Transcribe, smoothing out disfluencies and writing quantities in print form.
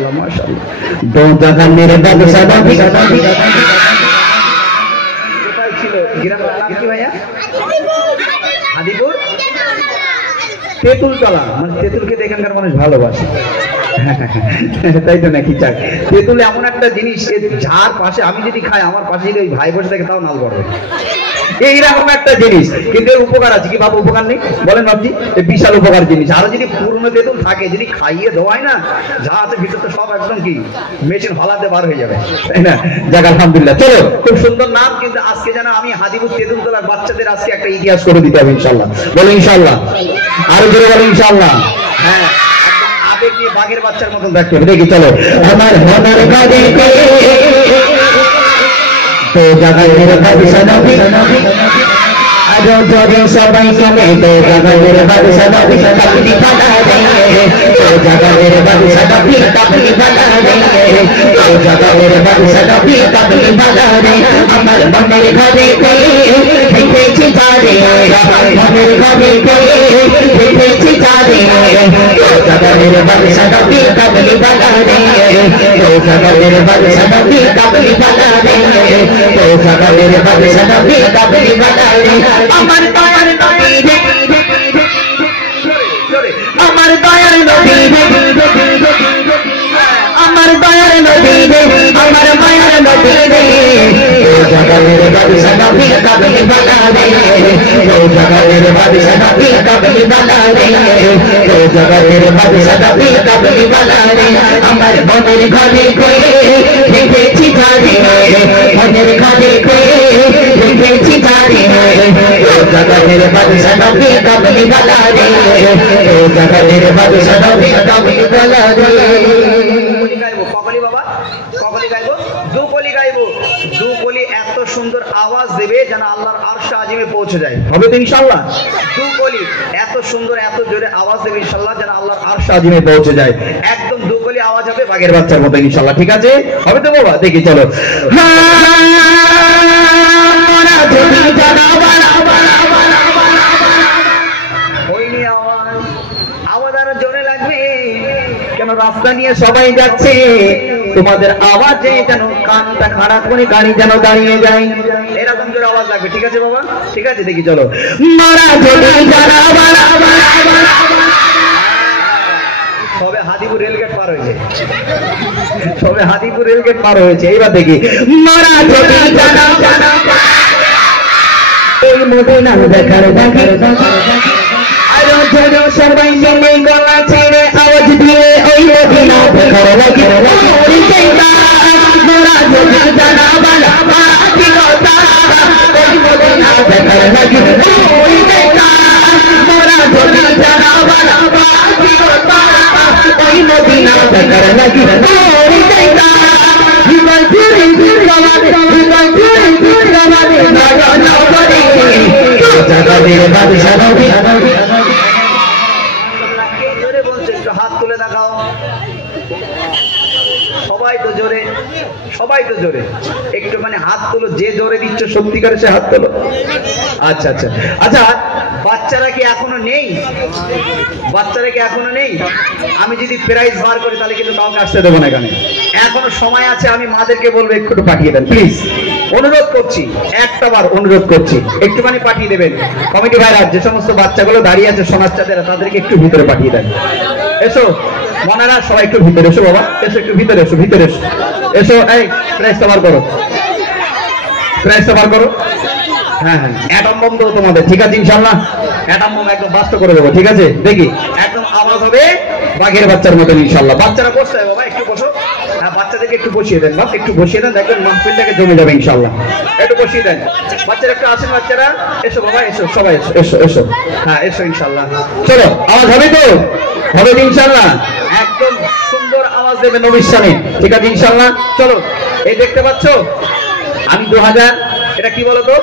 মাশাআল্লাহ মাশাআল্লাহ। দো জাহানের বাদশা নবী কোথায় ছিল? গ্রামের নাম কি ভাইয়া? হাদিপুর তেঁতুলতলা, মানে তেঁতুলকে এখানকার মানুষ ভালোবাসে। তাই তো নাকি? চাক, তেঁতুল এমন একটা জিনিস যার পাশে আমি যদি খাই, আমার পাশে যদি ওই ভাই বসে থাকে তাও নাল পড়বে, এইরকম একটা জিনিস। কিন্তু এর উপকার আছে কি বাবা? উপকার নেই বলেন বাবজি? বিশাল উপকার জিনিস। আরো যদি পুরনো তেঁতুল থাকে, যদি খাইয়ে দেওয়ায় না, যা আছে ভিতরটা সব একদম কি মেশিন ফালাতে বার হয়ে যাবে, তাই না? যাক আলহামদুলিল্লাহ। চলো, খুব সুন্দর নাম। কিন্তু আজকে যেন আমি হাদিপুর তেঁতুলতলার বাচ্চাদের আজকে একটা ইতিহাস করে দিতে হবে ইনশাল্লাহ। বলো ইনশাল্লাহ, আরো জোরে বলো ইনশাল্লাহ। হ্যাঁ, আবেগ নিয়ে বাঘের বাচ্চার মতন থাকতে হবে। দেখি চলো। আমার মনের গাড়ি তো জাগানের বাদশা নবী, আরো জোরে সবাই চলে। তো জাগানের বাদশা নবী কাবলি বানা রে, তো জাগানের বাদশা নবী কাবলি বানা রে, তো জাগানের বাদশা নবী কাবলি বানা রে। আমার মনের ঘরে দেখেছি তারে, মনের ঘরে দেখেছি তারে, তো জাগানের বাদশা নবী কাবলি বানা রে, তো জাগানের বাদশা নবী কাবলি বানা রে, তো জাগানের বাদশা নবী কাবলি বানা রে। আমার দয়ার নবী রে, আমার দয়ার নবী রে, আমার দয়ার নবী রে, আমার মায়ার নবী রে, ও জাগানের বাদশা নবী কাবলি বানা রে, ও জাগানের বাদশা নবী কাবলি বানা রে, ও জাগানের বাদশা নবী কাবলি বানা রে। আমার মনের ঘরে দেখেছি তারে, মনের ঘরে দেখেছি তারে, ও জাগানের বাদশা নবী কাবলি বানা রে, ও জাগানের বাদশা নবী কাবলি বানা রে। এত সুন্দর আওয়াজ দেবে যেন আল্লাহর আরশ আজিমে পৌঁছে যায়। হবে তো ইনশাআল্লাহ? দুকলি এত সুন্দর, এত জোরে আওয়াজ দেবে ইনশাআল্লাহ যেন আল্লাহর আরশ আজিমে পৌঁছে যায়। একদম দুকলি আওয়াজ হবে বাঘের বাচ্চার মতো ইনশাআল্লাহ। ঠিক আছে? হবে তো বাবা? দেখি চলো। হয়নি আওয়াজ, আওয়াজ আরো জোরে লাগবে, কেন রাস্তা নিয়ে সবাই যাচ্ছে, তোমাদের আওয়াজে যেন কানটা খাড়া করে গাড়ি যেন দাঁড়িয়ে যায়, এরকম জোরে আওয়াজ লাগবে। ঠিক আছে বাবা? ঠিক আছে, দেখি চলো। সবে হাদিপুর রেলগেট পার হয়েছে, সবে হাদিপুর রেলগেট পার হয়েছে। এইবার দেখি এই মদিনা দেখার আরো জোরে সবাই মিলে গলা ছেড়ে আওয়াজ দিয়ে ওই মদিনা দেখার লাগে। হাত তুলে দেখাও, সবাই তো জোরে, সবাই তো জোরে, একটু মানে হাত তোলো, যে জোরে দিচ্ছ সত্যিকারে সে হাত তোলো। আচ্ছা আচ্ছা আচ্ছা, বাচ্চারা কি এখনো নেই? বাচ্চারা কি এখনো নেই? আমি যদি প্রাইজ বার করি তাহলে কিন্তু কাউকে আসতে দেবো না এখানে, এখনো সময় আছে। আমি মাদেরকে বলবো একটু পাঠিয়ে দেন প্লিজ, অনুরোধ করছি, একটা বার অনুরোধ করছি, একটুখানি পাঠিয়ে দেবেন। কমিটি ভাইরা যে সমস্ত বাচ্চাগুলো দাঁড়িয়ে আছে সোনাচ্চাদেরা, তাদেরকে একটু ভিতরে পাঠিয়ে দেন। এসো মনারা, সবাই একটু ভিতরে এসো বাবা, এসো একটু ভিতরে এসো, ভিতরে এসো, এসো। এই প্রাইজটা বার করো, প্রাইজটা বার করো। হ্যাঁ হ্যাঁ, অ্যাটম বম দেবো তোমাদের, ঠিক আছে ইনশাআল্লাহ? অ্যাটম বম একদম বাস্ত করে দেবো, ঠিক আছে? দেখি একদম আওয়াজ হবে বাঘের বাচ্চার মতন ইনশাআল্লাহ। বাচ্চারা বসতে হবে বাবা, একটু বসো। হ্যাঁ, বাচ্চাদেরকে একটু বসিয়ে দেন, বাপ একটু বসিয়ে দেন, দেখবেন মাহফিলটাকে জমে যাবে ইনশাআল্লাহ। একটু বসিয়ে দেন বাচ্চারা, একটু আসেন বাচ্চারা, এসো বাবা, এসো সবাই এসো, এসো এসো। হ্যাঁ এসো ইনশাআল্লাহ। চলো, আওয়াজ হবে তো? হবে তো ইনশাআল্লাহ? একদম সুন্দর আওয়াজ দেবে নবীর সামনে, ঠিক আছে ইনশাআল্লাহ? চলো, এই দেখতে পাচ্ছ আমি 2000, এটা কি বলো তো,